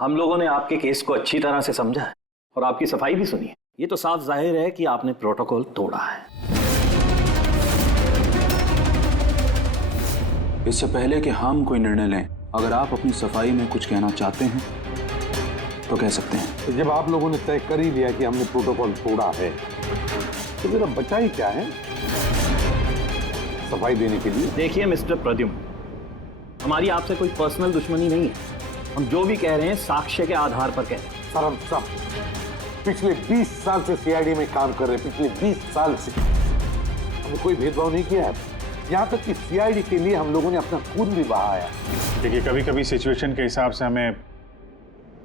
हम लोगों ने आपके केस को अच्छी तरह से समझा है और आपकी सफाई भी सुनी है। ये तो साफ जाहिर है कि आपने प्रोटोकॉल तोड़ा है। इससे पहले कि हम कोई निर्णय लें, अगर आप अपनी सफाई में कुछ कहना चाहते हैं तो कह सकते हैं। तो जब आप लोगों ने तय कर ही लिया कि हमने प्रोटोकॉल तोड़ा है तो मेरा बचा ही क्या है सफाई देने के लिए। देखिए मिस्टर प्रद्युम्न, हमारी आपसे कोई पर्सनल दुश्मनी नहीं है। हम जो भी कह रहे हैं साक्ष्य के आधार पर कह रहे हैं। सर हम सब पिछले 20 साल से सीआईडी में काम कर रहे हैं। पिछले 20 साल से हमने कोई भेदभाव नहीं किया है। यहाँ तक कि सीआईडी के लिए हम लोगों ने अपना खून भी बहाया। देखिए, कभी कभी सिचुएशन के हिसाब से हमें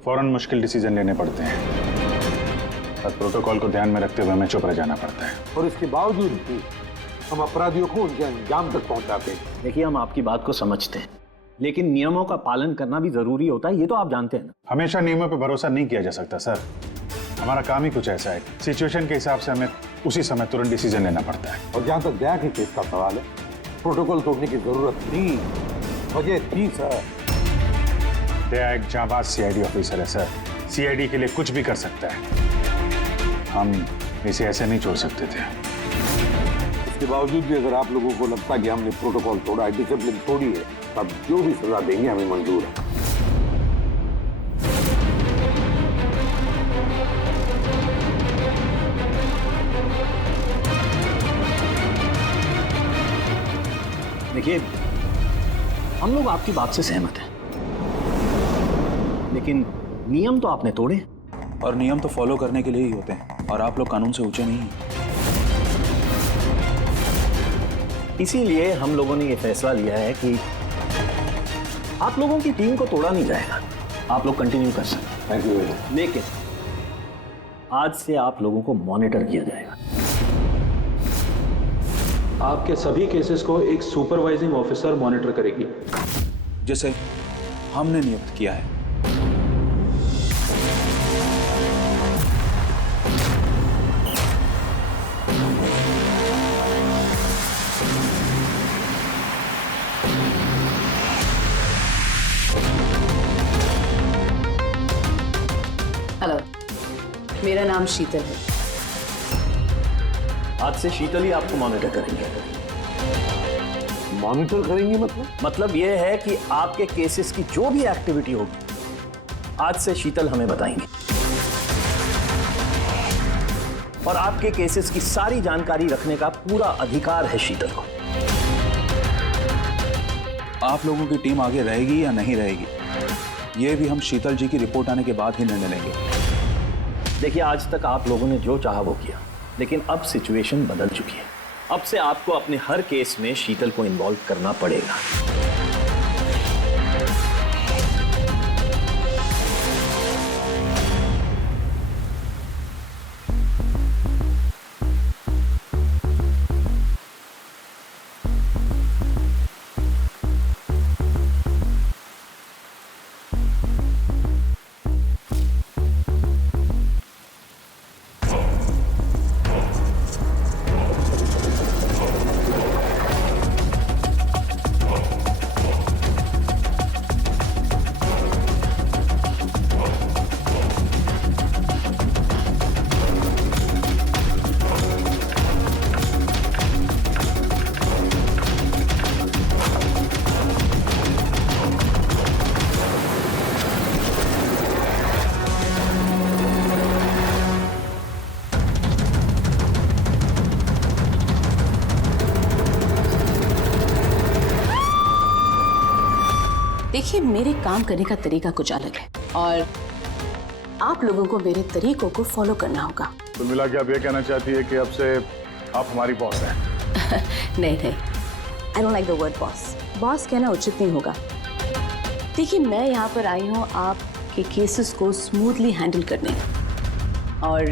फौरन मुश्किल डिसीजन लेने पड़ते हैं और प्रोटोकॉल को ध्यान में रखते हुए हमें चुप रह जाना पड़ता है। और इसके बावजूद भी हम अपराधियों को उनके अंजाम तक पहुंचाते हैं। देखिए, हम आपकी बात को समझते हैं, लेकिन नियमों का पालन करना भी जरूरी होता है। ये तो आप जानते हैं ना। हमेशा नियमों पर भरोसा नहीं किया जा सकता सर। हमारा काम ही कुछ ऐसा है, सिचुएशन के हिसाब से हमें उसी समय तुरंत डिसीजन लेना पड़ता है। और जहां तक दया के केस का सवाल है, प्रोटोकॉल तोड़ने की जरूरत थी, वजह थी सर। दया एक जांबाज सीआईडी ऑफिसर है सर, सीआईडी के लिए कुछ भी कर सकता है। हम इसे ऐसे नहीं छोड़ सकते थे। इसके बावजूद भी अगर आप लोगों को लगता है कि हमने प्रोटोकॉल तोड़ा है, डिसिप्लिन तोड़ी है, तब जो भी सजा देंगे हमें मंजूर है। देखिए, हम लोग आपकी बात से सहमत हैं, लेकिन नियम तो आपने तोड़े। और नियम तो फॉलो करने के लिए ही होते हैं, और आप लोग कानून से ऊंचे नहीं हैं। इसीलिए हम लोगों ने ये फैसला लिया है कि आप लोगों की टीम को तोड़ा नहीं जाएगा। आप लोग कंटिन्यू कर सकते हैं। Thank you. लेकिन आज से आप लोगों को मॉनिटर किया जाएगा। आपके सभी केसेस को एक सुपरवाइजिंग ऑफिसर मॉनिटर करेगी, जैसे हमने नियुक्त किया है। हेलो, मेरा नाम शीतल है। आज से शीतल ही आपको मॉनिटर करेंगे। मॉनिटर करेंगे मतलब ये है कि आपके केसेस की जो भी एक्टिविटी होगी, आज से शीतल हमें बताएंगे। और आपके केसेस की सारी जानकारी रखने का पूरा अधिकार है शीतल को। आप लोगों की टीम आगे रहेगी या नहीं रहेगी, ये भी हम शीतल जी की रिपोर्ट आने के बाद ही निर्णय लेंगे। देखिए, आज तक आप लोगों ने जो चाहा वो किया, लेकिन अब सिचुएशन बदल चुकी है। अब से आपको अपने हर केस में शीतल को इन्वॉल्व करना पड़ेगा। देखिए, मेरे काम करने का तरीका कुछ अलग है और आप लोगों को मेरे तरीकों को फॉलो करना होगा। तो मिला के आप ये कहना चाहती है कि अब से आप हमारी बॉस हैं? नहीं, I don't like the word boss. Boss कहना उचित नहीं होगा। देखिए, मैं यहाँ पर आई हूँ आपके केसेस को स्मूथली हैंडल करने, और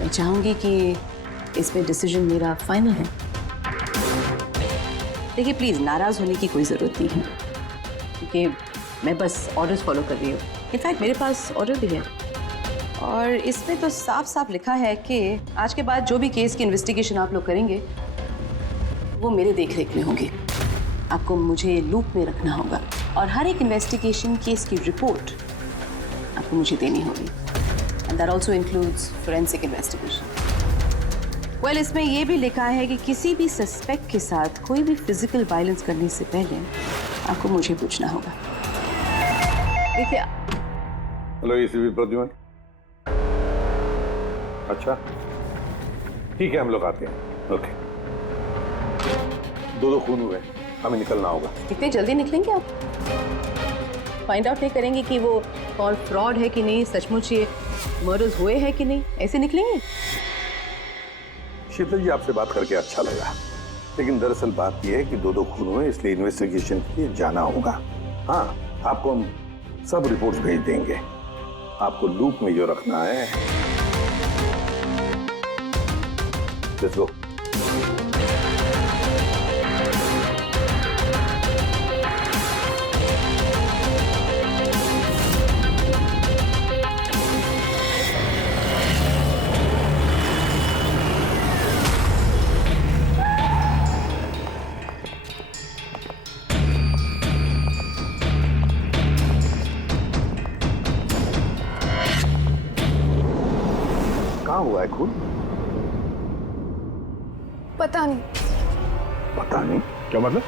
मैं चाहूँगी कि इसमें डिसीजन मेरा फाइनल है। देखिए, प्लीज़ नाराज़ होने की कोई ज़रूरत नहीं है, क्योंकि मैं बस ऑर्डर्स फॉलो कर रही हूँ। इनफैक्ट मेरे पास ऑर्डर भी है, और इसमें तो साफ साफ लिखा है कि आज के बाद जो भी केस की इन्वेस्टिगेशन आप लोग करेंगे वो मेरे देखरेख में होगी। आपको मुझे लूप में रखना होगा, और हर एक इन्वेस्टिगेशन केस की रिपोर्ट आपको मुझे देनी होगी। And that also includes forensic investigation. Well, इसमें यह भी लिखा है कि किसी भी सस्पेक्ट के साथ कोई भी फिजिकल वायलेंस करने से पहले आपको मुझे पूछना होगा। देखिए। Hello ACP Pradyuman. अच्छा ठीक है, हम लोग आते हैं। ओके। दो खून हुए, हमें निकलना होगा। कितने जल्दी निकलेंगे आप? फाइंड आउट नहीं करेंगे कि वो कॉल फ्रॉड है कि नहीं, सचमुच ये मर्डर्स हुए हैं कि नहीं, ऐसे निकलेंगे? शीतल जी, आपसे बात करके अच्छा लगा, लेकिन दरअसल बात यह है कि दो खून हुए, इसलिए इन्वेस्टिगेशन के लिए जाना होगा। हाँ, आपको हम सब रिपोर्ट्स भेज देंगे। आपको लूप में जो रखना है। Let's go. कहाँ हुआ है खून? पता नहीं। पता नहीं? क्या मतलब?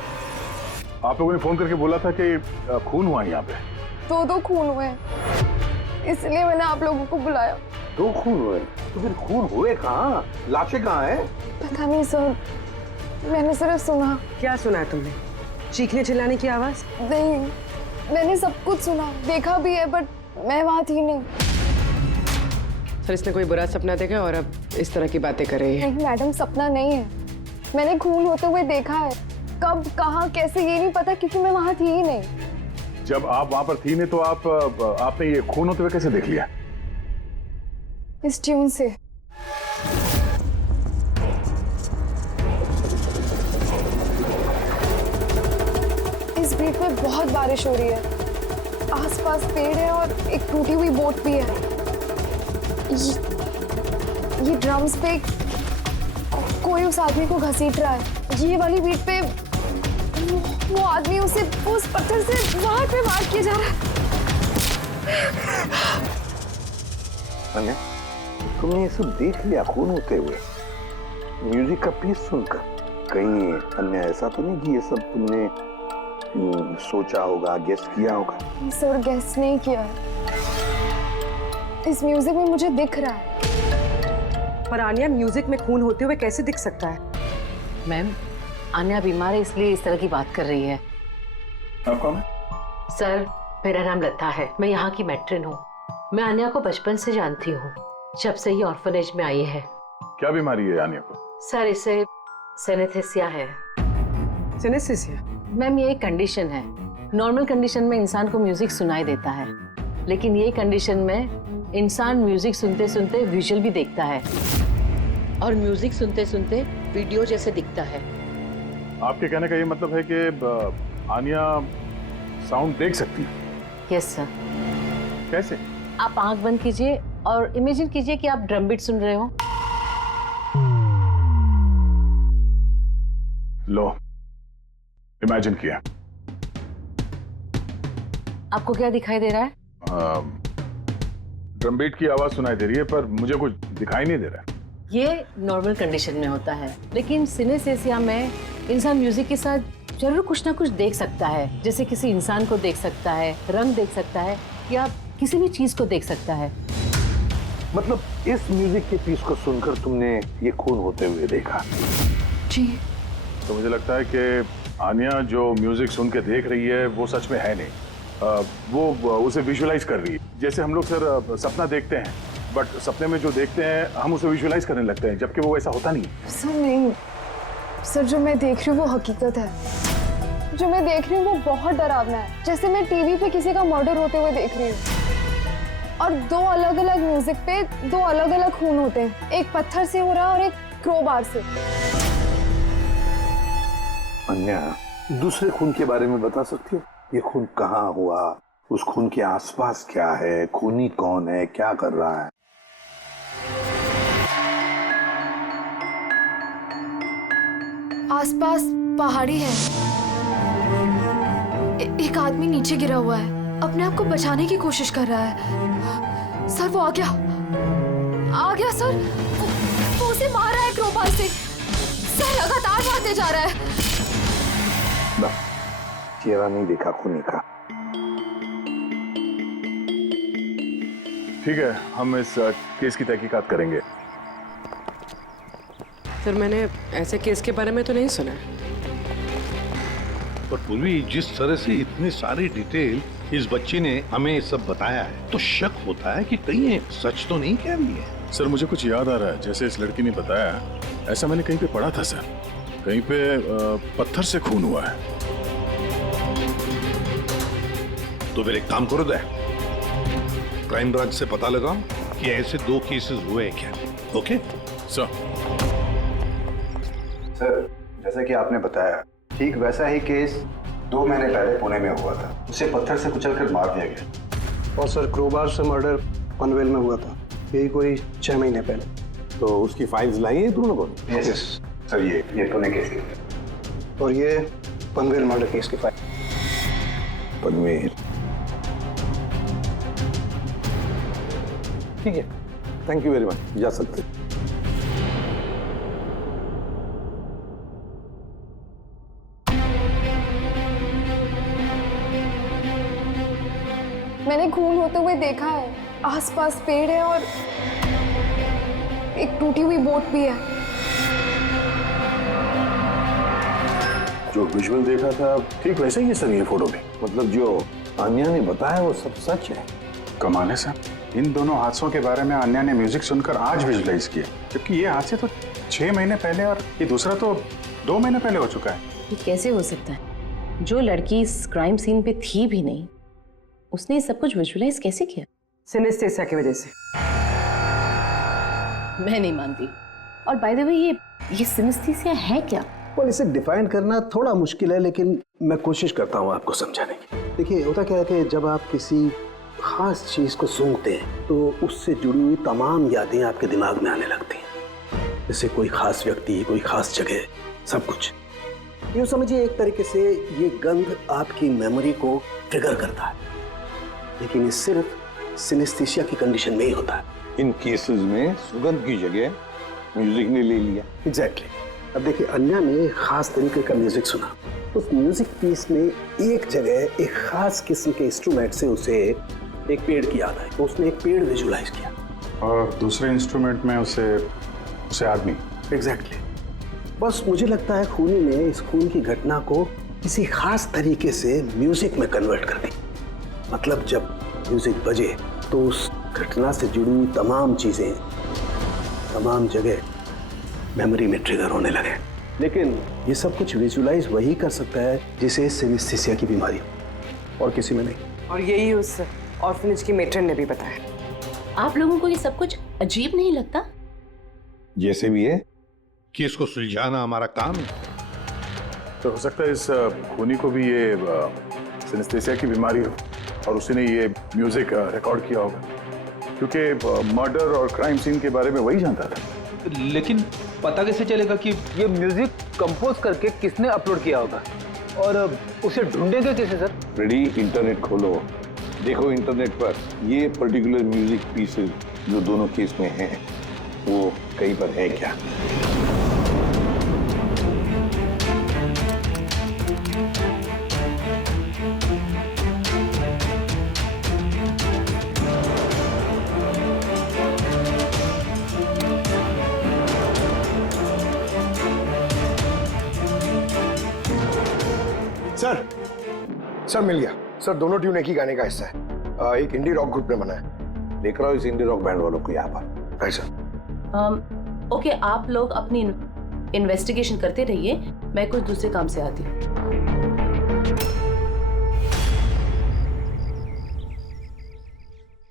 आप लोगों ने फोन करके बोला था कि खून हुआ है यहाँ पे। दो खून हुए हैं, इसलिए मैंने आप लोगों को बुलाया। दो खून हुए? तो फिर खून हुए कहाँ? लाशें कहाँ हैं? पता नहीं सर, मैंने सिर्फ सुना। क्या सुना है तुमने? चीखने चिल्लाने की आवाज? नहीं, मैंने सब कुछ सुना, देखा भी है, बट मैं वहाँ थी नहीं। सर, इसने कोई बुरा सपना देखा और अब इस तरह की बातें कर रही है। नहीं मैडम, सपना नहीं है, मैंने खून होते हुए देखा है। कब, कहाँ, कैसे, ये नहीं पता, क्योंकि मैं वहाँ थी ही नहीं। जब आप वहां पर थी नहीं तो आपने ये खून होते हुए कैसे देख लिया? इस ट्यून से। इस बीट में बहुत बारिश हो रही है, आसपास पेड़ है और एक टूटी हुई बोट भी है। ये ड्रम्स पे कोई उस आदमी को घसीट रहा है। ये वाली बीट पे वो आदमी उस पत्थर से बाहर पे वार किया जा रहा है। अन्य, तुमने ये सब देख लिया खून होते हुए, म्यूजिक का पीस सुनकर? कहीं अन्य ऐसा तो नहीं कि ये सब तुमने सोचा होगा, गेस किया होगा? सर, गेस नहीं किया है, इस म्यूजिक में मुझे दिख रहा है। पर आन्या, म्यूजिक में खून होते हुए कैसे दिख सकता है? मैम, आन्या बीमार है इसलिए इस तरह की बात कर रही है। आप कौन है? सर, मेरा नाम लता है, मैं यहाँ की मैट्रिन हूँ। मैं आन्या को बचपन से जानती हूँ, जब से ही ऑर्फनेज में आई है। क्या बीमारी है आन्या को? सर, इसे सिनेस्थेसिया है। सिनेस्थेसिया? मैम, ये एक कंडीशन है। नॉर्मल कंडीशन में इंसान को म्यूजिक सुनाई देता है, लेकिन ये कंडीशन में इंसान म्यूजिक सुनते सुनते विजुअल भी देखता है और म्यूजिक सुनते सुनते वीडियो जैसे दिखता है। आपके कहने का ये मतलब है कि आन्या साउंड देख सकती है? Yes sir. कैसे? आप आंख बंद कीजिए और इमेजिन कीजिए कि आप ड्रम बीट सुन रहे हो। लो, इमेजिन किया। आपको क्या दिखाई दे रहा है? ड्रम बीट की आवाज सुनाई दे रही है, पर मुझे कुछ दिखाई नहीं दे रहा है। ये नॉर्मल कंडीशन में होता है, लेकिन सिनेस्थेसिया में इंसान म्यूजिक के साथ जरूर कुछ ना कुछ देख सकता है, जैसे किसी इंसान को देख सकता है, रंग देख सकता है, या किसी भी चीज को देख सकता है। मतलब इस म्यूजिक के पीस को सुनकर तुमने ये खून होते हुए देखा? जी। तो मुझे लगता है कि आन्या जो म्यूजिक सुन के देख रही है वो सच में है नहीं, वो उसे विजुअलाइज कर रही है। जैसे हम लोग सर सपना देखते हैं, बट सपने में जो देखते हैं हम उसे विजुअलाइज करने लगते हैं, जबकि वो ऐसा होता नहीं। सर नहीं, सर जो मैं देख रही हूँ वो हकीकत है। जो मैं देख रही हूँ वो बहुत डरावना है, जैसे मैं टीवी पे किसी का मर्डर होते हुए देख रही हूँ। और दो अलग अलग म्यूजिक पे दो अलग अलग खून होते हैं, एक पत्थर से हो रहा है और एक क्रोबार से। अन्या, दूसरे खून के बारे में बता सकती हो? ये खून कहाँ हुआ, उस खून के आसपास क्या है, खूनी कौन है, क्या कर रहा है? आसपास पहाड़ी है, एक आदमी नीचे गिरा हुआ है। अपने आप को बचाने की कोशिश कर रहा है। सर वो आ गया सर। वो उसे मार रहा है क्रोबार से। सर लगातार मारते जा रहा है। चेहरा नहीं देखा खूनी का। ठीक है, हम इस केस की तहकीकात करेंगे। सर मैंने ऐसे केस के बारे में तो नहीं सुना। पर पूर्वी जिस तरह से इतनी सारी डिटेल इस बच्ची ने हमें सब बताया है, तो शक होता है कि कहीं ये सच तो नहीं कह रही है। सर मुझे कुछ याद आ रहा है, जैसे इस लड़की ने बताया, ऐसा मैंने कहीं पे पढ़ा था सर। कहीं पे पत्थर से खून हुआ है। तो फिर एक काम करो दे, क्राइम ब्रांच से पता लगाओ कि ऐसे 2 केसेस हुए हैं क्या। Okay sir. सर जैसा कि आपने बताया, ठीक वैसा ही केस 2 महीने पहले पुणे में हुआ था। उसे पत्थर से कुचलकर मार दिया गया। और सर क्रोबार से मर्डर पनवेल में हुआ था, यही कोई 6 महीने पहले। तो उसकी फाइल्स लाई है तुम लोगों ने? यस सर, ये पुणे केस की। और ये पनवेल मर्डर केस की फाइल। पनवेल, ठीक है, थैंक यू वेरी मच, जा सकते। मैंने खून होते हुए देखा है। आसपास पेड़ है और एक टूटी हुई बोट भी है। जो विजुअल देखा था ठीक वैसे ही है सर ये फोटो भी। मतलब जो आन्या ने बताया वो सब सच है। कमाल है सर, इन दोनों हादसों के बारे में अन्या ने म्यूजिक सुनकर आज विजुलाइज किया, जबकि ये हादसे तो 6 महीने पहले और ये दूसरा तो 2 महीने पहले हो चुका है। ये कैसे हो सकता है? जो लड़की इस क्राइम सीन पे थी भी नहीं, उसने ये सब कुछ विजुअलाइज कैसे किया? सिनेस्थेसिया की वजह से। मैं नहीं मानती। और बाय द वे ये सिनेस्थेसिया है क्या? और इसे डिफाइन करना थोड़ा मुश्किल है, लेकिन मैं कोशिश करता हूँ आपको समझाने की। देखिए होता क्या है कि जब आप किसी खास चीज को सूंघते हैं तो उससे जुड़ी हुई तमाम यादें आपके दिमाग में आने लगती हैं। जैसे कोई खास व्यक्ति, कोई खास जगह, सब कुछ। यूँ समझिए एक तरीके से ये गंध आपकी मेमोरी को ट्रिगर करता है। लेकिन ये सिर्फ सिनेस्थेसिया की कंडीशन में ही होता है। इन केसेस में सुगंध की जगह म्यूजिक ने ले लिया। एग्जैक्टली। अब देखिए अन्या ने एक खास तरीके का म्यूजिक सुना। उस म्यूजिक पीस में एक जगह एक खास किस्म के इंस्ट्रूमेंट से उसे एक पेड़ की याद आई, तो उसने एक पेड़ विजुलाइज किया। और दूसरे इंस्ट्रूमेंट में उसे आदमी। एग्जैक्टली। बस मुझे लगता है खूनी ने इस खून की घटना को किसी खास तरीके से म्यूजिक में कन्वर्ट कर दी। मतलब जब म्यूजिक बजे तो उस घटना से जुड़ी हुई तमाम चीजें, तमाम जगह मेमोरी में ट्रिगर होने लगे। लेकिन ये सब कुछ विजुलाइज वही कर सकता है जिसे सिनेस्थेसिया की बीमारी हो, और किसी में नहीं। और यही उस ऑर्फनेज की मेट्रन ने भी बताया। आप लोगों को ये सब कुछ अजीब नहीं लगता? जैसे भी है, केस को सुलझाना हमारा काम है। तो हो सकता है इस खूनी को भी ये सिनेस्थेसिया की बीमारी हो और उसी ने ये म्यूजिक रिकॉर्ड किया होगा, क्योंकि मर्डर और क्राइम सीन के बारे में वही जानता था। लेकिन पता कैसे चलेगा कि ये म्यूजिक कंपोज करके किसने अपलोड किया होगा, और उसे ढूंढेंगे कैसे सर? रेडी, इंटरनेट खोलो, देखो इंटरनेट पर ये पर्टिकुलर म्यूजिक पीसेस जो दोनों केस में हैं वो कहीं पर है क्या। सर मिल गया सर। दोनों ट्यून एक ही गाने का हिस्सा है। एक इंडी रॉक ग्रुप ने बना है। देख रहा हूँ इस इंडी रॉक बैंड वालों को यहाँ पर। है सर। ओके, आप लोग अपनी इन्वेस्टिगेशन करते रहिए, मैं कुछ दूसरे काम से आती हूँ।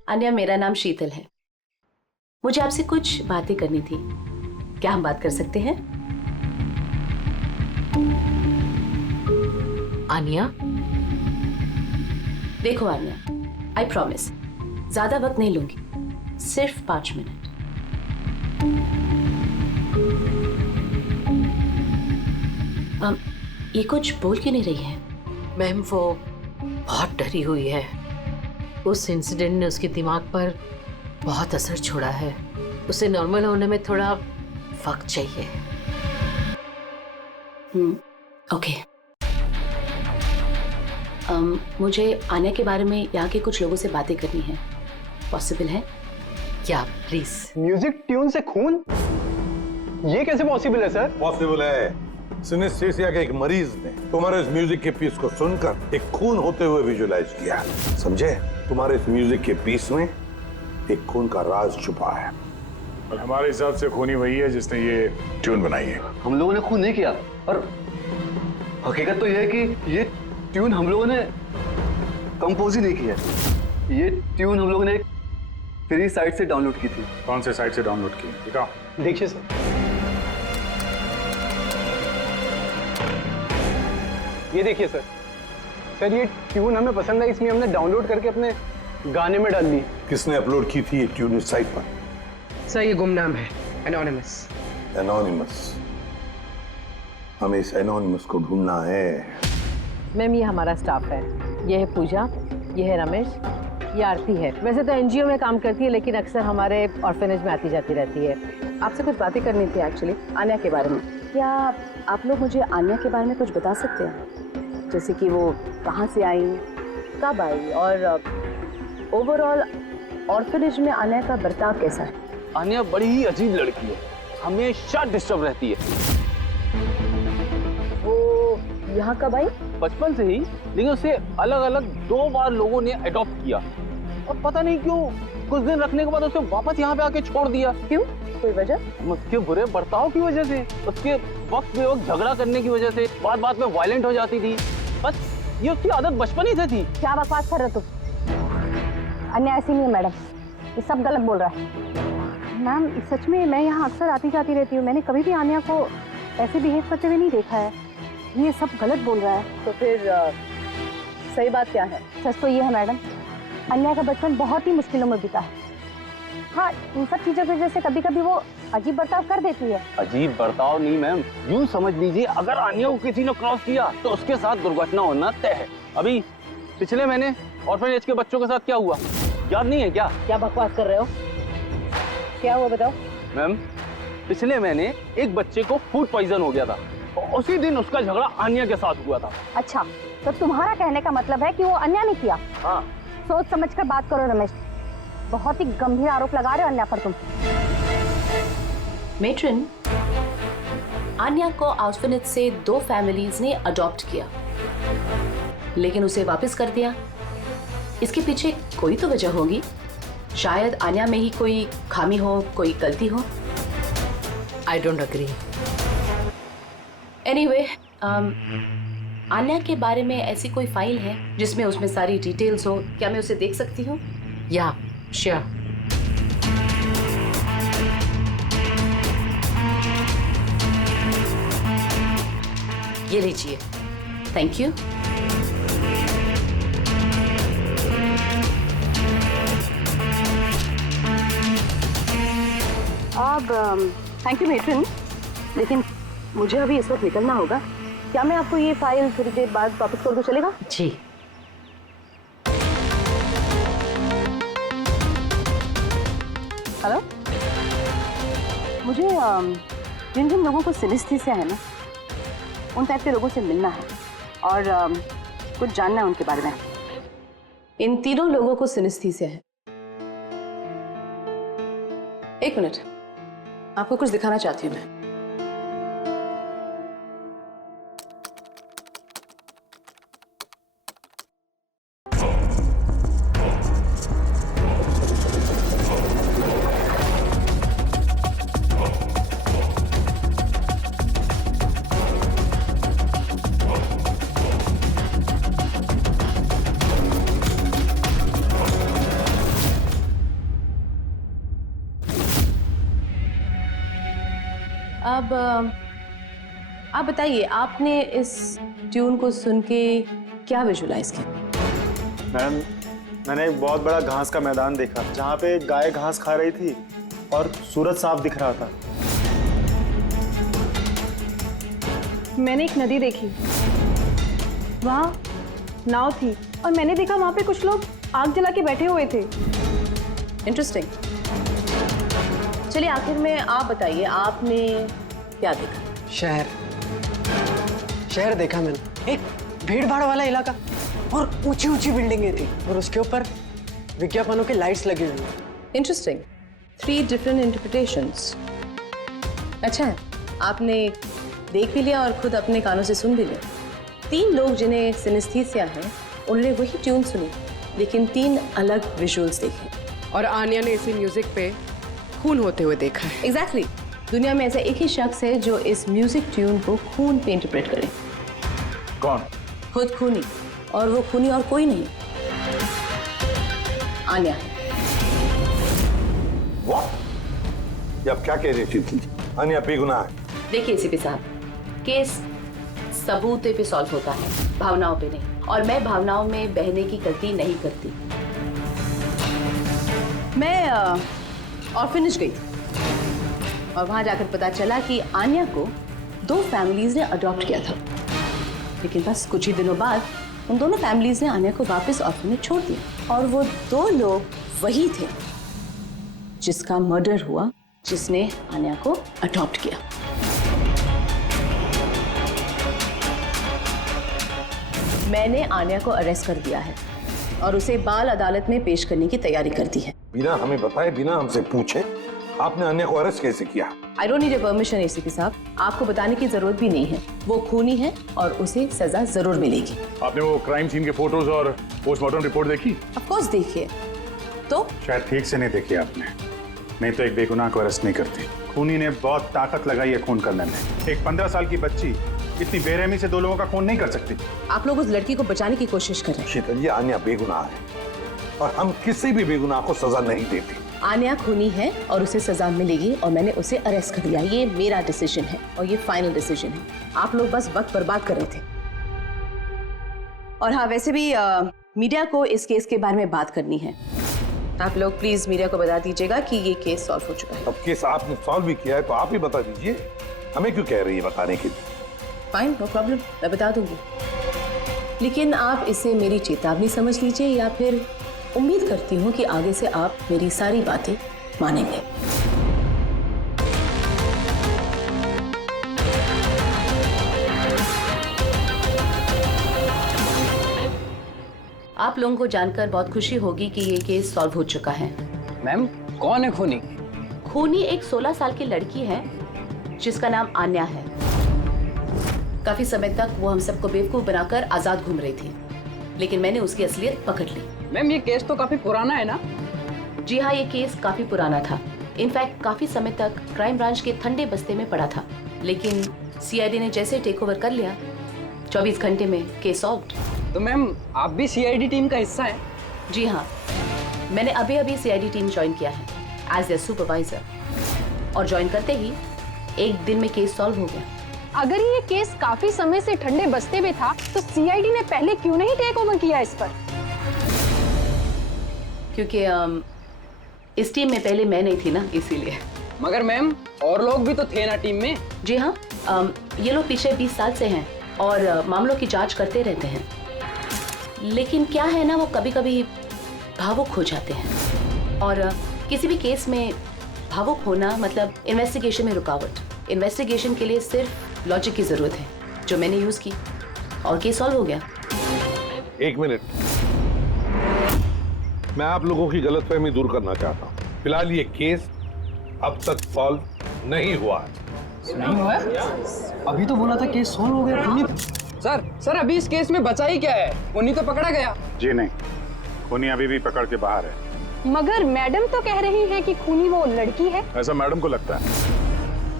अन्या, मेरा नाम शीतल है। मुझे आपसे कुछ बातें करनी थी। क्या हम बात कर सकते हैं? आन्या, देखो आन्या, आई प्रॉमिस ज्यादा वक्त नहीं लूंगी, सिर्फ 5 मिनट। ये कुछ बोल क्यों नहीं रही है? मैम वो बहुत डरी हुई है। उस इंसिडेंट ने उसके दिमाग पर बहुत असर छोड़ा है। उसे नॉर्मल होने में थोड़ा वक्त चाहिए। ओके। मुझे आन्या के बारे में यहाँ के कुछ लोगों से बातें करनी है, पॉसिबल है? क्या प्लीज? म्यूजिक ट्यून से खून, ये कैसे पॉसिबल है सर? पॉसिबल है। सिनेस्थेसिया के एक मरीज ने तुम्हारे इस म्यूजिक के पीस को सुनकर एक खून होते हुए विजुलाइज किया। समझे? तुम्हारे इस म्यूजिक के पीस में एक खून का राज छुपा है। और हमारे हिसाब से खूनी वही है जिसने ये ट्यून बनाई है। हम लोगों ने खून नहीं किया, और हकीकत तो यह है कि ये ट्यून हम लोगों ने कंपोज ही नहीं किया। ये ट्यून हम लोगों ने एक फ्री साइट से डाउनलोड की थी। कौन से साइट से डाउनलोड की? दिखाओ। देखिए सर, ये देखिए सर। सर ये ट्यून हमें पसंद है, इसलिए हमने डाउनलोड करके अपने गाने में डाल दी। किसने अपलोड की थी ये ट्यून इस साइट पर? सर ये गुमनाम है, एनोनिमस। एनोनिमस? हमें इस एनोनिमस को ढूंढना है। मैम ये हमारा स्टाफ है। ये है पूजा, ये है रमेश, ये आरती है। वैसे तो एनजीओ में काम करती है, लेकिन अक्सर हमारे ऑर्फेनेज में आती जाती रहती है। आपसे कुछ बातें करनी थी एक्चुअली, आन्या के बारे में। क्या आप लोग मुझे आन्या के बारे में कुछ बता सकते हैं? जैसे कि वो कहाँ से आई, कब आई, और ओवरऑल ऑर्फेनेज में आन्या का बर्ताव कैसा है? आन्या बड़ी ही अजीब लड़की है, हमेशा डिस्टर्ब रहती है। वो यहाँ कब आई? बचपन से ही, लेकिन उसे अलग अलग 2 बार लोगों ने अडॉप्ट किया, और पता नहीं क्यों कुछ दिन रखने के बाद उसे वापस यहाँ पे आके छोड़ दिया। क्यों? कोई वजह? उसके बुरे बर्ताव की वजह से, उसके वक्त बेवक्त झगड़ा करने की वजह से, बात बात में वायलेंट हो जाती थी। बस ये उसकी आदत बचपन ही से थी। क्या बकवास कर रहे तुम? अन्य ऐसी नहीं है मैडम, ये सब गलत बोल रहा है। मैम सच में मैं यहाँ अक्सर आती जाती रहती हूँ, मैंने कभी भी आन्या को ऐसे बिहेव करते हुए नहीं देखा है। ये सब गलत बोल रहा है। तो फिर सही बात क्या है? सच तो ये है मैडम, अन्या का बचपन बहुत ही मुश्किलों में बीता है। हाँ, इन सब चीज़ों की वजह से कभी कभी वो अजीब बर्ताव कर देती है। अजीब बर्ताव नहीं मैम, यूं समझ लीजिए अगर आन्या को किसी ने क्रॉस किया तो उसके साथ दुर्घटना होना तय है। अभी पिछले महीने ऑर्फनेज के बच्चों के साथ क्या हुआ, याद नहीं है क्या? क्या बकवास कर रहे हो? क्या हुआ बताओ? मैम पिछले महीने एक बच्चे को फूड पॉइजन हो गया था, और उसी दिन उसका झगड़ा आन्या के साथ हुआ था। अच्छा, तो तुम्हारा कहने का मतलब है कि वो अन्या ने किया? हाँ। सोच समझ कर बात करो रमेश, बहुत ही गंभीर आरोप लगा रहे हो अन्या पर तुम। मेट्रन, आन्या को ऑर्फनेज से 2 फैमिलीज ने अडॉप्ट किया, लेकिन उसे वापस कर दिया। इसके पीछे कोई तो वजह होगी। शायद आन्या में ही कोई खामी हो, कोई गलती हो। I don't agree. Anyway, Anya के बारे में ऐसी कोई फाइल है जिसमें उसमें सारी डिटेल्स हो? क्या मैं उसे देख सकती हूँ? या श्योर। ये लीजिए। Thank you. अब थैंक यू मेट्रन, लेकिन मुझे अभी इस वक्त निकलना होगा। क्या मैं आपको ये फाइल थोड़ी देर बाद वापस कर दूं, चलेगा? जी। हेलो, मुझे जिन जिन लोगों को सिनेस्थीसिया है ना, उन टाइप के लोगों से मिलना है और कुछ जानना है उनके बारे में। इन तीनों लोगों को सिनेस्थीसिया है। एक मिनट, आपको कुछ दिखाना चाहती हूँ मैं। अब आप बताइए, आपने इस ट्यून को सुन के क्या विजुलाइज किया? मैम, मैंने एक बहुत बड़ा घास का मैदान देखा जहाँ पे गाय घास खा रही थी और सूरज साफ दिख रहा था। मैंने एक नदी देखी, वहाँ नाव थी और मैंने देखा वहाँ पे कुछ लोग आग जला के बैठे हुए थे। इंटरेस्टिंग। चलिए आखिर में आप बताइए, आपने क्या देखा? शहर देखा मैंने, एक भीड़ भाड़ वाला इलाका और ऊंची ऊंची बिल्डिंगें थी और उसके ऊपर विज्ञापनों के लाइट्स लगी हुई। इंटरेस्टिंग। 3 different interpretations. अच्छा है, आपने देख भी लिया और खुद अपने कानों से सुन भी लिया। 3 लोग जिन्हें सिनेस्थीसिया है उन्होंने वही ट्यून सुनी, लेकिन 3 अलग विजुअल्स देखे। और आन्या ने इसी म्यूजिक पे खून होते हुए देखा है। एग्जैक्टली। दुनिया में ऐसा एक ही शख्स है जो इस म्यूजिक ट्यून को खून पे इंटरप्रेट करे। कौन? खुद खूनी, और वो खूनी और कोई नहीं, आन्या। ये आप क्या कह रही थी? आन्या बेगुनाह है। देखिए एसीपी साहब, केस सबूत पे सॉल्व होता है, भावनाओं पे नहीं, और मैं भावनाओं में बहने की गलती नहीं करती। मैं ऑर्फनेज गई थी और वहां जाकर पता चला कि आन्या को 2 फैमिलीज ने अडॉप्ट किया था, लेकिन बस कुछ ही दिनों बाद उन दोनों फैमिलीज ने आन्या को वापस ऑर्फनेज छोड़ दिया। और वो 2 लोग वही थे जिसका मर्डर हुआ, जिसने आन्या को अडॉप्ट किया। मैंने आन्या को अरेस्ट कर दिया है और उसे बाल अदालत में पेश करने की तैयारी कर दी है। बिना हमें बताए, बिना हमसे पूछे आपने आन्या को अरेस्ट कैसे किया? I don't need your permission ACP साहब, आपको बताने की जरूरत भी नहीं है। वो खूनी है और उसे सजा जरूर मिलेगी। आपने वो क्राइम सीन के फोटोज और पोस्टमार्टम रिपोर्ट देखी? ऑफ कोर्स देखिए। तो शायद ठीक से नहीं देखी आपने, नहीं तो एक बेगुनाह को अरेस्ट नहीं करती। खूनी ने बहुत ताकत लगाई है खून करने में। एक 15 साल की बच्ची इतनी बेरहमी से 2 लोगों का खून नहीं कर सकती। आप लोग उस लड़की को बचाने की कोशिश कर रहे हैं। शीतल जी, आन्या बेगुनाह है और हम किसी भी बेगुनाह को सजा नहीं देते। आन्या खूनी है और उसे सजा मिलेगी और मैंने उसे अरेस्ट कर लिया। ये मेरा डिसीजन है और ये फाइनल डिसीजन है। आप लोग बस वक्त बर्बाद कर रहे थे। और हाँ, वैसे भी मीडिया को इस केस के बारे में बात करनी है। आप लोग प्लीज मीडिया को बता दीजिएगा कि ये केस सॉल्व हो चुका है। अब केस आपने सॉल्व भी किया है तो आप ही बता दीजिए, हमें क्यों कह रही है बताने के लिए? फाइन, नो प्रॉब्लम, मैं बता दूंगी। लेकिन आप इसे मेरी चेतावनी समझ लीजिए, या फिर उम्मीद करती हूँ कि आगे से आप मेरी सारी बातें मानेंगे। आप लोगों को जानकर बहुत खुशी होगी कि ये केस सॉल्व हो चुका है। मैम, कौन है खूनी? खूनी एक 16 साल की लड़की है जिसका नाम आन्या है। काफी समय तक वो हम सबको बेवकूफ बनाकर आजाद घूम रही थी, लेकिन मैंने उसकी असलियत पकड़ ली। मैम, ये केस तो काफी पुराना है ना? जी हाँ, ये केस काफी पुराना था। इनफैक्ट काफी समय तक क्राइम ब्रांच के ठंडे बस्ते में पड़ा था, लेकिन सीआईडी ने जैसे टेक ओवर कर लिया, 24 घंटे में केस सॉल्व्ड। तो मैम, आप भी सीआईडी टीम का हिस्सा हैं? जी हाँ, मैंने अभी सीआईडी टीम ज्वाइन किया है एज ए सुपरवाइजर, और ज्वाइन करते ही एक दिन में केस सॉल्व हो गया। अगर ये केस काफी समय से ठंडे बस्ते में था तो सीआईडी ने पहले क्यों नहीं टेक ओवर किया इस पर? क्योंकि इस टीम में पहले मैं नहीं थी ना, इसीलिए। मगर मैम, और लोग भी तो थे ना टीम में? जी हाँ, ये लोग पिछले 20 साल से हैं और मामलों की जांच करते रहते हैं, लेकिन क्या है ना, वो कभी कभी भावुक हो जाते हैं। और किसी भी केस में भावुक होना मतलब इन्वेस्टिगेशन में रुकावट। इन्वेस्टिगेशन के लिए सिर्फ लॉजिक की जरूरत है, जो मैंने यूज की, और केस सॉल्व हो गया। 1 मिनट, मैं आप लोगों की गलतफहमी दूर करना चाहता हूँ। फिलहाल ये केस अब तक सॉल्व नहीं हुआ है। नहीं हुआ है? अभी तो बोला था केस सॉल्व हो गया। खूनी सर, अभी इस केस में बचा ही क्या है? खूनी तो पकड़ा गया। जी नहीं, खूनी अभी भी पकड़ के बाहर है। मगर मैडम तो कह रही है कि खूनी वो लड़की है। ऐसा मैडम को लगता है।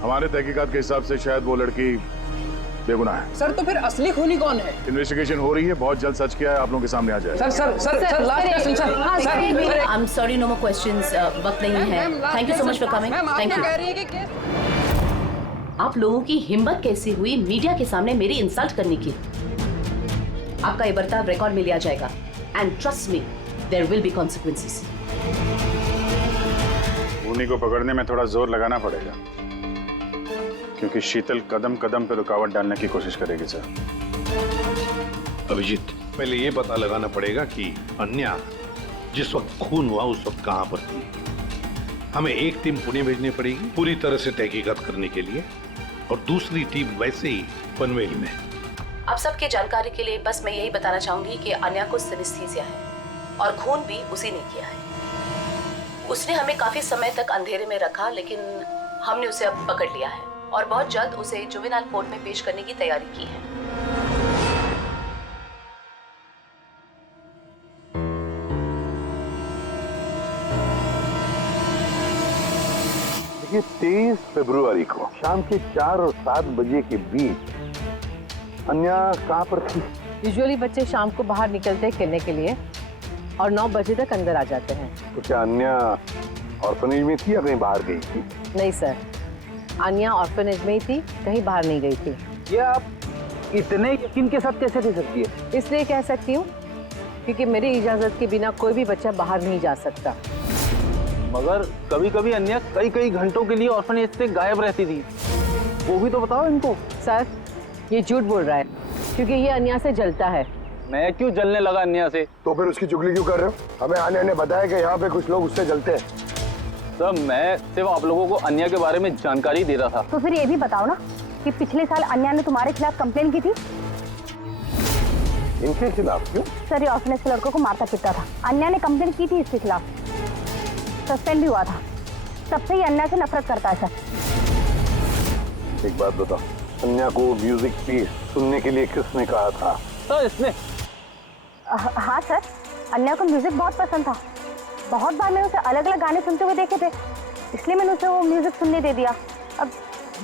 हमारे तहकीकात के हिसाब से शायद वो लड़की बेगुनाह है। सर, तो फिर असली खूनी कौन है? इन्वेस्टिगेशन हो रही है, बहुत जल्द सच क्या है आप लोगों के सामने आ जाएगा। Sir, last question sir. I am sorry, no more questions, वक्त नहीं है। Thank you so much for coming. Thank you. आप लोगों की हिम्मत कैसी हुई मीडिया के सामने मेरी इंसल्ट करने की? आपका ये बर्ताव रिकॉर्ड में लिया जाएगा, and trust me, there will be consequences. खूनी को पकड़ने में थोड़ा जोर लगाना पड़ेगा, क्योंकि शीतल कदम कदम पे रुकावट डालने की कोशिश करेगी सर। अभिजीत, पहले ये पता लगाना पड़ेगा कि अन्या जिस वक्त खून हुआ उस वक्त कहां पर थी? हमें एक टीम पुणे भेजनी पड़ेगी पूरी तरह से तहकीकात करने के लिए, और दूसरी टीम वैसे ही पनवेल में। आप सबकी जानकारी के लिए बस मैं यही बताना चाहूंगी कि अन्या को सिनेस्थीसिया है और खून भी उसी ने किया है। उसने हमें काफी समय तक अंधेरे में रखा, लेकिन हमने उसे अब पकड़ लिया है और बहुत जल्द उसे जुवेनाइल कोर्ट में पेश करने की तैयारी की है। देखिए 23 फरवरी को शाम के 4 और 7 बजे के बीच अन्या कहाँ पर थी? यूजुअली बच्चे शाम को बाहर निकलते हैं खेलने के लिए और 9 बजे तक अंदर आ जाते हैं। तो क्या अन्या ऑर्फनेज में थी या कहीं बाहर गई थी? नहीं सर, अन्या ऑर्फनेज में ही थी, कहीं बाहर नहीं गई थी। ये आप इतने यकीन के साथ कैसे कह सकती है? इसलिए कह सकती हूँ क्योंकि मेरी इजाजत के बिना कोई भी बच्चा बाहर नहीं जा सकता। मगर कभी कभी अन्या कई घंटों के लिए ऑर्फनेज से गायब रहती थी, वो भी तो बताओ इनको। सर ये झूठ बोल रहा है क्योंकि ये अन्या से जलता है। मैं क्यों जलने लगा अन्या से? तो फिर उसकी चुगली क्यों कर रहे हो? हमें अन्या ने बताया कि यहाँ पे कुछ लोग उससे जलते हैं। सर मैं सिर्फ आप लोगों को अन्या के बारे में जानकारी दे रहा था। तो फिर ये भी बताओ ना कि पिछले साल अन्या ने तुम्हारे खिलाफ कंप्लेन की थी। इनके खिलाफ क्यों? सर ये ऑर्फनेज के लड़कों को मारता पीटता था, अन्या ने कंप्लेन की थी इसके खिलाफ, सस्पेंड भी हुआ था। तब से ही अन्या से नफरत करता है सर। एक बात बताओ, अन्या को म्यूजिक पीस सुनने के लिए किसने कहा था? सर इसने। हाँ सर, अन्या को म्यूजिक बहुत पसंद था। बहुत बार मैंने उसे अलग अलग गाने सुनते हुए देखे थे, इसलिए मैंने उसे वो म्यूजिक सुनने दे दिया। अब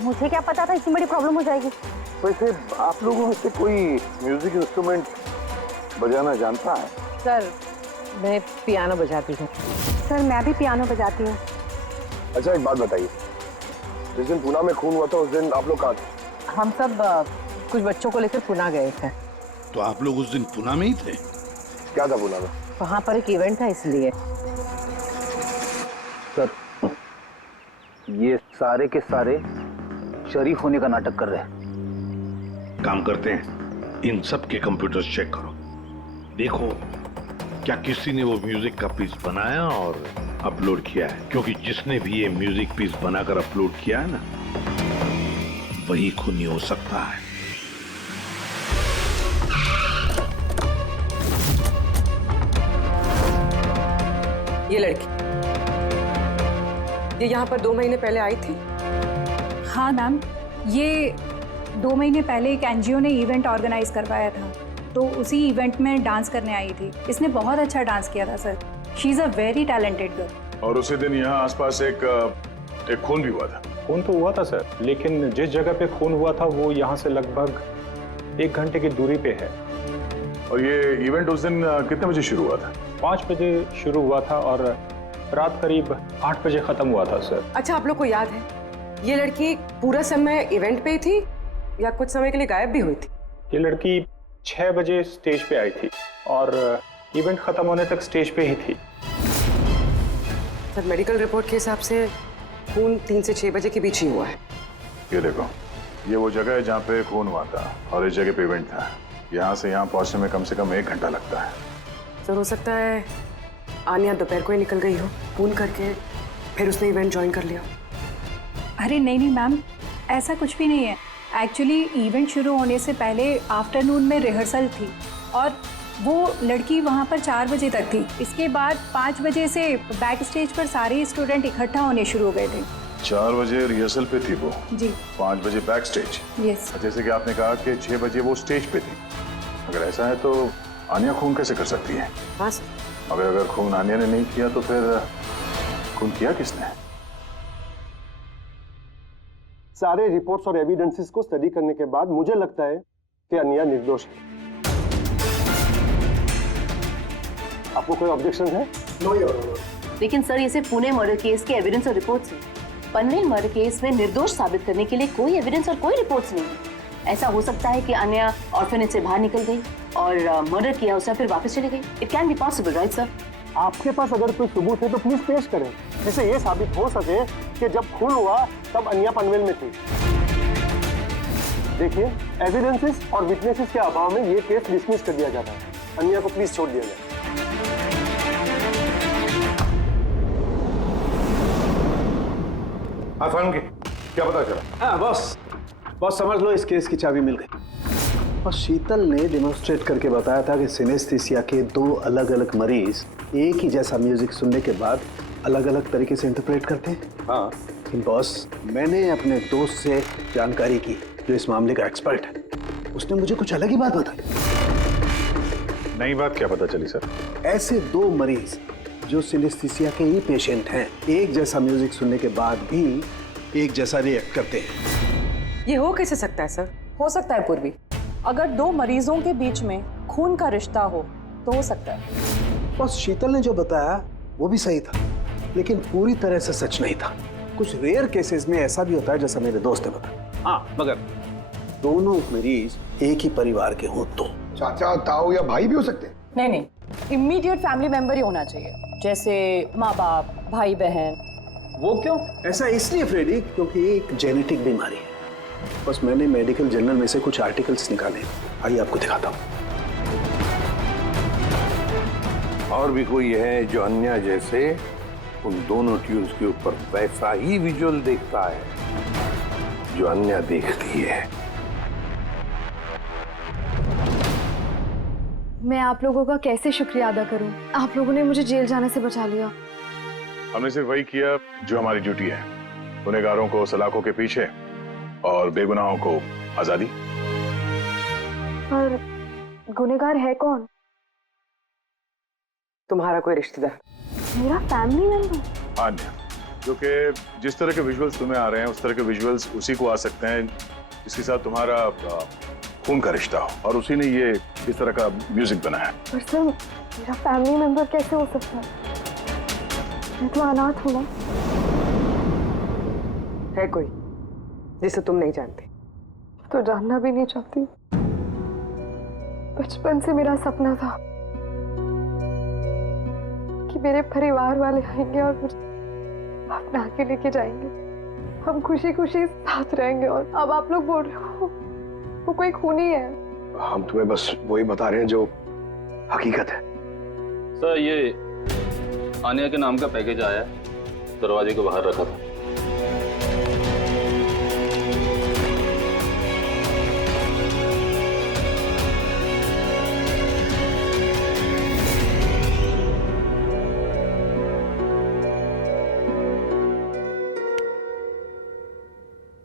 मुझे क्या पता था इतनी बड़ी प्रॉब्लम हो जाएगी। वैसे आप लोगों में से कोई म्यूजिक इंस्ट्रूमेंट बजाना जानता है? सर मैं पियानो बजाती हूँ। सर मैं भी पियानो बजाती हूँ। अच्छा एक बात बताइए, जिस दिन पुणे में खून हुआ था उस दिन आप लोग कहाँ थे? हम सब कुछ बच्चों को लेकर पुणे गए थे। तो आप लोग उस दिन पुणे में ही थे? क्या था पुणे में? वहाँ पर एक इवेंट था इसलिए। सर ये सारे के सारे शरीफ होने का नाटक कर रहे हैं। काम करते हैं, इन सब के कंप्यूटर्स चेक करो, देखो क्या किसी ने वो म्यूजिक का पीस बनाया और अपलोड किया है, क्योंकि जिसने भी ये म्यूजिक पीस बनाकर अपलोड किया है ना, वही खूनी हो सकता है। ये लड़की ये यहाँ पर 2 महीने पहले आई थी। हाँ मैम, ये 2 महीने पहले एक एनजीओ ने इवेंट ऑर्गेनाइज करवाया था, तो उसी इवेंट में डांस करने आई थी। इसने बहुत अच्छा डांस किया था sir. She is a very talented girl. और उसी दिन यहाँ आसपास एक खून भी हुआ था। खून तो हुआ था सर, लेकिन जिस जगह पे खून हुआ था वो यहाँ से लगभग 1 घंटे की दूरी पे है। और ये इवेंट उस दिन कितने बजे शुरू हुआ था? 5 बजे शुरू हुआ था और रात करीब 8 बजे खत्म हुआ था सर। अच्छा आप लोग को याद है ये लड़की पूरा समय इवेंट पे ही थी या कुछ समय के लिए गायब भी हुई थी? ये लड़की 6 बजे स्टेज पे आई थी और इवेंट खत्म होने तक स्टेज पे ही थी। सर मेडिकल रिपोर्ट के हिसाब से खून 3 से 6 बजे के बीच ही हुआ है। ये देखो, ये वो जगह है जहाँ पे खून हुआ था और इस जगह पे इवेंट था। यहाँ से यहाँ पहुँचने में कम से कम 1 घंटा लगता है। सर हो सकता है आनिया दोपहर को ही निकल गई हो, खून करके फिर उसने इवेंट ज्वाइन कर लिया। अरे नहीं मैम, ऐसा कुछ भी नहीं है। एक्चुअली इवेंट शुरू होने से पहले आफ्टरनून में रिहर्सल थी और वो लड़की वहाँ पर 4 बजे तक थी। इसके बाद 5 बजे से बैक स्टेज पर सारे स्टूडेंट इकट्ठा होने शुरू हो गए थे। 4 बजे रिहर्सल पे थी वो जी। 5 बजे बैक स्टेज। यस। जैसे कि आपने कहा कि 6 बजे वो स्टेज पे थी। अगर ऐसा है तो आनिया खून कैसे कर सकती है? हाँ सर। अगर खून आनिया ने नहीं किया तो फिर खून किया किसने? सारे रिपोर्ट्स और एविडेंसेस को स्टडी करने के बाद मुझे लगता है कि अन्या निर्दोष है। आपको कोई ऑब्जेक्शन है? No your honour. लेकिन सर ये सिर्फ पुणे मर्डर केस के एविडेंस और रिपोर्ट्स हैं। पनवेल मर्डर केस में निर्दोष साबित करने के लिए कोई एविडेंस और कोई रिपोर्ट्स नहीं है। ऐसा हो सकता है कि अन्या ऑर्फनेज से बाहर निकल गई और मर्डर किया उसने फिर वापस चली गई। It can be possible, right sir? आपके पास अगर कोई सबूत है तो प्लीज पेश करें, जिससे ये साबित हो सके कि जब खून हुआ तब अन्या पनवेल में थी। देखिए, एविडेंसेस और विटनेसेस के अभाव में ये केस डिसमिस कर दिया जाता है। अन्या को प्लीज छोड़ दिया जाए। आसान के क्या पता चला? हाँ बॉस, बॉस समझ लो इस केस की चाबी मिल गई। और शीतल ने डेमोन्स्ट्रेट करके बताया था कि सिनेस्थीसिया के 2 अलग अलग मरीज एक ही जैसा म्यूजिक सुनने के बाद अलग अलग तरीके से इंटरप्रेट करते हैं। हाँ लेकिन बॉस, मैंने अपने दोस्त से जानकारी की जो इस मामले का एक्सपर्ट है, उसने मुझे कुछ अलग ही बात बताई। नई बात क्या पता चली सर? ऐसे 2 मरीज जो सिनेस्थीसिया के ही पेशेंट हैं, एक जैसा म्यूजिक सुनने के बाद भी एक जैसा रिएक्ट करते हैं। ये हो कैसे सकता है सर? हो सकता है पूर्वी, अगर 2 मरीजों के बीच में खून का रिश्ता हो तो हो सकता है। बस शीतल ने जो बताया वो भी सही था, लेकिन पूरी तरह से सच नहीं था। कुछ रेयर केसेस में ऐसा भी होता है जैसा मेरे दोस्त ने बताया। हाँ, मगर दोनों मरीज एक ही परिवार के हों तो। चाचा, ताऊ या भाई भी हो सकते हैं? नहीं, इमीडिएट फैमिली मेंबर ही होना चाहिए, जैसे माँ बाप, भाई बहन। वो क्यों? ऐसा इसलिए फ्रेडी क्योंकि एक जेनेटिक बीमारी है। बस मैंने मेडिकल जर्नल में से कुछ आर्टिकल्स निकाले, आइए आपको दिखाता हूँ। और भी कोई है जो अन्या जैसे उन दोनों ट्यून्स के ऊपर वैसा ही विजुअल देखता है जो अन्या देखती है? मैं आप लोगों का कैसे शुक्रिया अदा करूं? आप लोगों ने मुझे जेल जाने से बचा लिया। हमने सिर्फ वही किया जो हमारी ड्यूटी है, गुनहगारों को सलाखों के पीछे और बेगुनाहों को आजादी। पर गुनहगार है कौन? तुम्हारा कोई रिश्तेदार। मेरा फैमिली मेंबर? अन्य, जो कि जिस तरह के विजुअल्स तुम्हें आ रहे हैं उस तरह के विजुअल्स उसी को आ सकते हैं जिसके साथ तुम्हारा खून का रिश्ता हो, और उसी ने ये इस तरह का म्यूजिक बनाया। पर सर, मेरा फैमिली मेंबर कैसे हो सकता है? मैं तो अनाथ हूँ ना। है कोई जिसे तुम नहीं जानते? तो जानना भी नहीं चाहती। बचपन से मेरा सपना था कि मेरे परिवार वाले आएंगे और मुझे अपना के लेके जाएंगे, हम खुशी खुशी साथ रहेंगे। और अब आप लोग बोल रहे हो वो कोई खूनी है। हम तुम्हें बस वही बता रहे हैं जो हकीकत है। सर, ये आनिया के नाम का पैकेज आया है, दरवाजे के बाहर रखा था।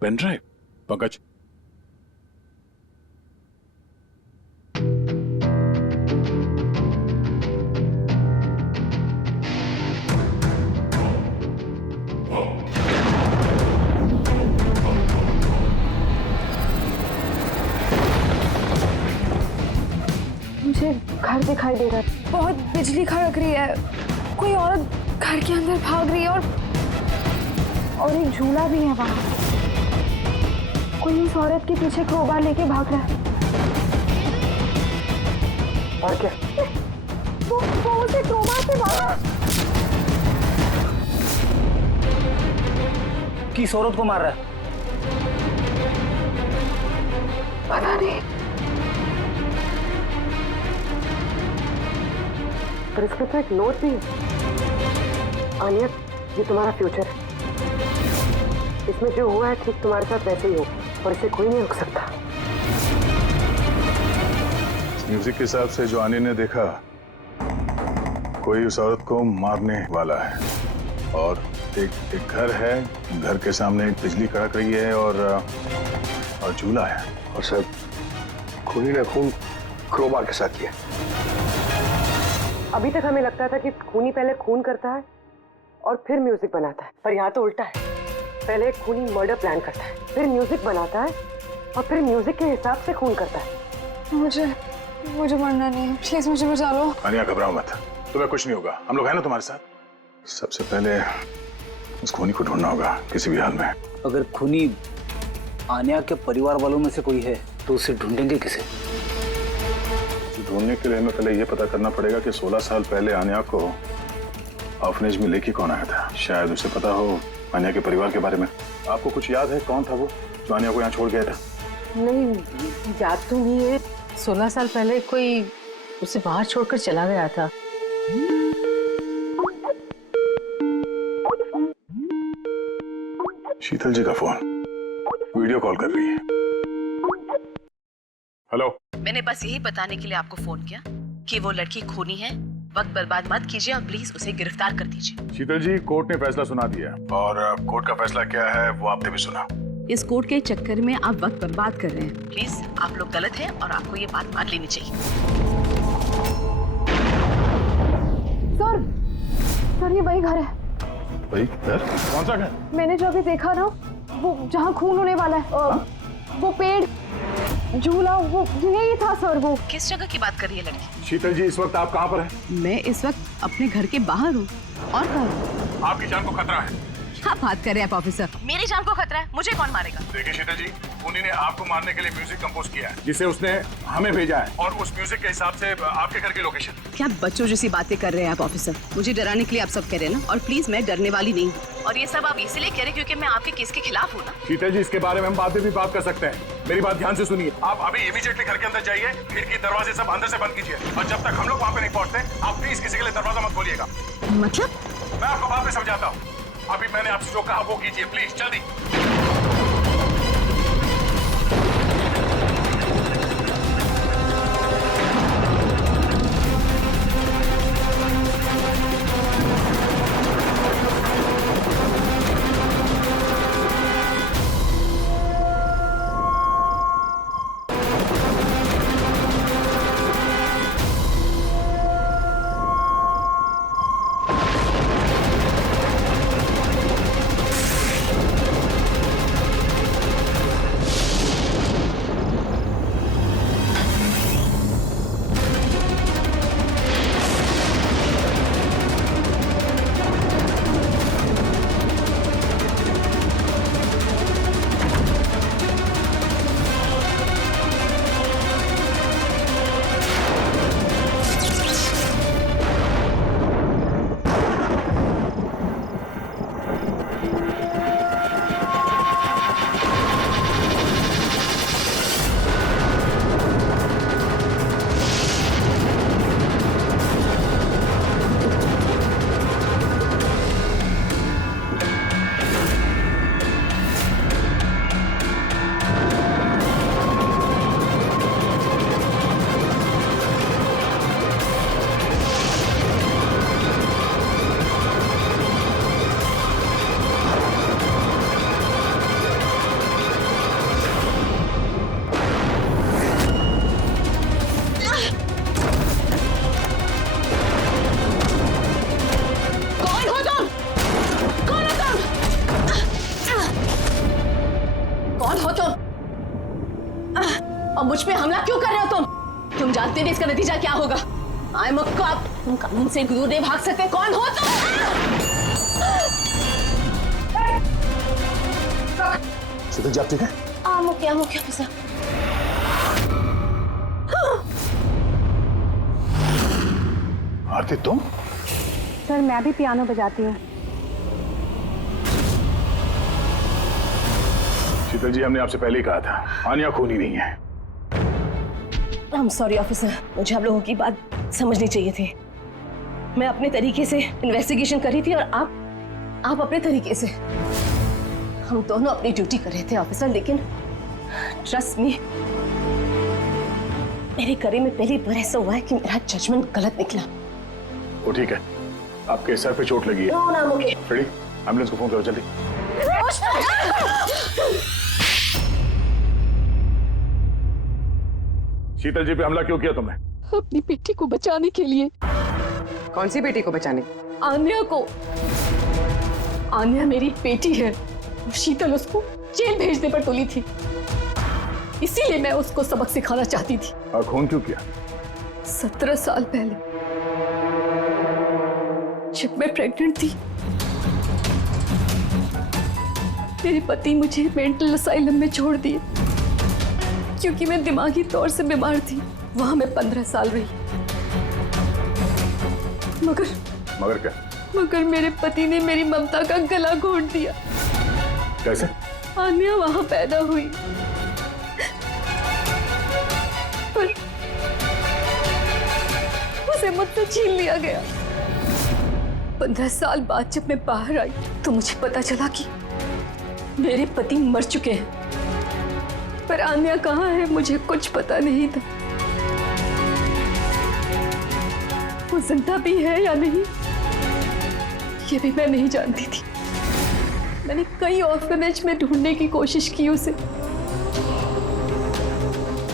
Pen drive? पंकज, मुझे घर दिखाई दे रहा है, बहुत बिजली खड़क रही है, कोई औरत घर के अंदर भाग रही है और एक झूला भी है वहां। कोई उस औरत के पीछे क्रोबार लेके भाग रहा है। और क्या? वो उसे क्रोबार से मारा। किस औरत को मार रहा है? पता नहीं। पर इसके तो एक नोट भी है। आनिया, ये तुम्हारा फ्यूचर है। इसमें जो हुआ है ठीक तुम्हारे साथ वैसे ही हो, और इसे कोई नहीं रोक सकता। म्यूजिक के हिसाब से जो आने ने देखा, कोई उस औरत को मारने वाला है, और एक घर है, घर के सामने एक बिजली कड़क रही है और झूला है। और सर, खूनी ने खून क्रोबार के साथ किया। अभी तक हमें लगता था कि खूनी पहले खून करता है और फिर म्यूजिक बनाता है, पर यहाँ तो उल्टा है। पहले खूनी मर्डर प्लान करता है, फिर म्यूजिक बनाता है और फिर म्यूजिक के हिसाब से खून करता है। मुझे मरना नहीं है, प्लीज मुझे बचा लो। आनिया, घबराओ मत, तुम्हें कुछ नहीं होगा, हम लोग हैं ना तुम्हारे साथ। सबसे पहले उस खूनी को ढूंढना होगा किसी भी हाल में। अगर खूनी आनिया के परिवार वालों में से कोई है तो उसे ढूंढेंगे किसे? ढूंढने के लिए हमें पहले ये पता करना पड़ेगा कि 16 साल पहले आनिया को ऑर्फनेज में लेके कौन आया था। शायद उसे पता हो आनिया के परिवार के बारे में। आपको कुछ याद है कौन था वो जो आनिया को यहाँ छोड़ गया था? नहीं, याद तो नहीं है। 16 साल पहले कोई उसे बाहर छोड़कर चला गया था। She's शीतल जी का फोन, वीडियो कॉल कर रही है। हेलो। मैंने बस यही बताने के लिए आपको फोन किया कि वो लड़की खूनी है। वक्त बर्बाद मत कीजिए और प्लीज उसे गिरफ्तार कर दीजिए। शीतल जी, कोर्ट ने फैसला सुना दिया और कोर्ट का फैसला क्या है वो आपने भी सुना। इस कोर्ट के चक्कर में आप वक्त बर्बाद कर रहे हैं। प्लीज आप लोग गलत हैं और आपको ये बात मान लेनी चाहिए। सर ये वही घर है। भाई घर? कौन सा घर? मैंने जो अभी देखा ना, वो जहाँ खून होने वाला है, वो पेड़, झूला, वो यही था सर। वो किस जगह की बात कर रही है लड़की? शीतल जी, इस वक्त आप कहाँ पर हैं? मैं इस वक्त अपने घर के बाहर हूँ। और कहाँ? आपकी जान को खतरा है। क्या बात कर रहे हैं आप ऑफिसर? मेरी जान को खतरा है? मुझे कौन मारेगा? देखिए शीतल जी, खूनी ने आपको मारने के लिए म्यूजिक कंपोज किया है, जिसे उसने हमें भेजा है, और उस म्यूजिक के हिसाब से आपके घर की लोकेशन। क्या बच्चों जैसी बातें कर रहे हैं आप ऑफिसर? मुझे डराने के लिए आप सब कह रहे हैं ना? और प्लीज मैं डरने वाली नहीं हूँ। और ये सब आप इसीलिए कह रहे हैं क्योंकि मैं आपके केस के खिलाफ हूँ ना? शीतल जी, इसके बारे में हम बाद में भी बात कर सकते हैं। मेरी बात ध्यान से सुनिए। आप अभी इमीडिएटली घर के अंदर जाइए, खिड़की दरवाजे सब अंदर से बंद कीजिए, और जब तक हम लोग वहाँ पे नहीं पहुँचते आप प्लीज किसी के लिए दरवाजा मत खोलिएगा। मतलब? मैं आपको बाद में समझाता हूँ। अभी मैंने आपसे जो कहा वो कीजिए, प्लीज जल्दी। मुझ पे हमला क्यों कर रहे हो तुम? तुम जानते नहीं इसका नतीजा क्या होगा। I am a cop. तुम कानून से दूर नहीं भाग सकते। कौन हो तुम? शीतल जी, आप ठीक है? आम ओके ऑफिसर। आरती, तुम? सर मैं भी पियानो बजाती हूँ। शीतल जी, हमने आपसे पहले ही कहा था, आन्या खूनी नहीं है। आई एम सॉरी ऑफिसर, मुझे आप लोगों की बात समझनी चाहिए थी। मैं अपने तरीके से इन्वेस्टिगेशन कर रही थी और आप अपने तरीके से। हम दोनों अपनी ड्यूटी कर रहे थे ऑफिसर, लेकिन ट्रस्ट मी, मेरे करियर में पहली बार ऐसा हुआ है कि मेरा जजमेंट गलत निकला। वो ठीक है, आपके सर पे चोट लगी है। नो नाम ओके। रेडी? एम्बुलेंस को फोन करो जल्दी। शीतल जी पे हमला क्यों किया तुमने? अपनी बेटी को बचाने के लिए। कौन सी बेटी को बचाने? आन्या को। आन्या मेरी बेटी है। शीतल उसको जेल भेजने पर तुली थी, इसीलिए मैं उसको सबक सिखाना चाहती थी। और खून क्यों किया? 17 साल पहले जब मैं प्रेग्नेंट थी, मेरे पति मुझे मेंटल असाइलम में छोड़ दिए क्योंकि मैं दिमागी तौर से बीमार थी। वहां मैं 15 साल रही। मगर क्या? मगर मेरे पति ने मेरी ममता का गला घोंट दिया। कैसे? आन्या वहां पैदा हुई, पर उसे मुझसे छीन लिया गया। 15 साल बाद जब मैं बाहर आई तो मुझे पता चला कि मेरे पति मर चुके हैं, पर आन्या कहाँ है मुझे कुछ पता नहीं था। वो जिंदा भी है या नहीं ये भी मैं नहीं जानती थी। मैंने कई ऑर्फनेज में ढूंढने की कोशिश की उसे,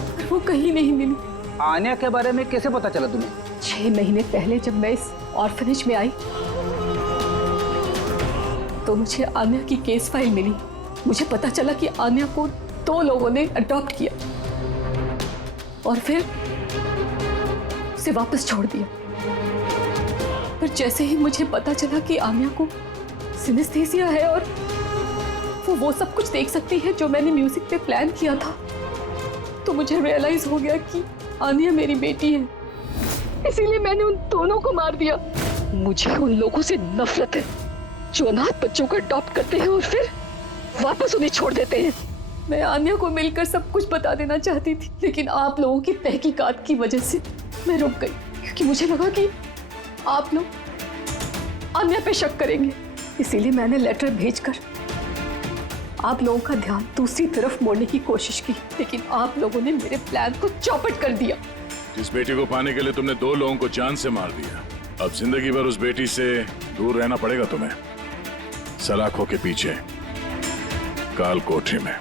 पर वो कहीं नहीं मिली। आन्या के बारे में कैसे पता चला तुम्हें? 6 महीने पहले जब मैं इस ऑर्फनेज में आई तो मुझे आन्या की केस फाइल मिली। मुझे पता चला कि आन्या को 2 लोगों ने अडॉप्ट किया और फिर उसे वापस छोड़ दिया। पर जैसे ही मुझे पता चला कि आन्या को सिनेस्थेसिया है और वो सब कुछ देख सकती है जो मैंने म्यूजिक पे प्लान किया था, तो मुझे रियलाइज हो गया कि आन्या मेरी बेटी है। इसीलिए मैंने उन दोनों को मार दिया। मुझे उन लोगों से नफरत है जो अनाथ बच्चों को अडॉप्ट करते हैं और फिर वापस उन्हें छोड़ देते हैं। मैं आन्या को मिलकर सब कुछ बता देना चाहती थी, लेकिन आप लोगों की तहकीकात की वजह से मैं रुक गई, क्योंकि मुझे लगा कि आप लोग आन्या पे शक करेंगे। इसीलिए मैंने लेटर भेजकर आप लोगों का ध्यान दूसरी तरफ मोड़ने की कोशिश की, लेकिन आप लोगों ने मेरे प्लान को चौपट कर दिया। जिस बेटी को पाने के लिए तुमने 2 लोगों को जान से मार दिया, अब जिंदगी भर उस बेटी से दूर रहना पड़ेगा तुम्हें, सलाखों के पीछे, काल कोठरी में।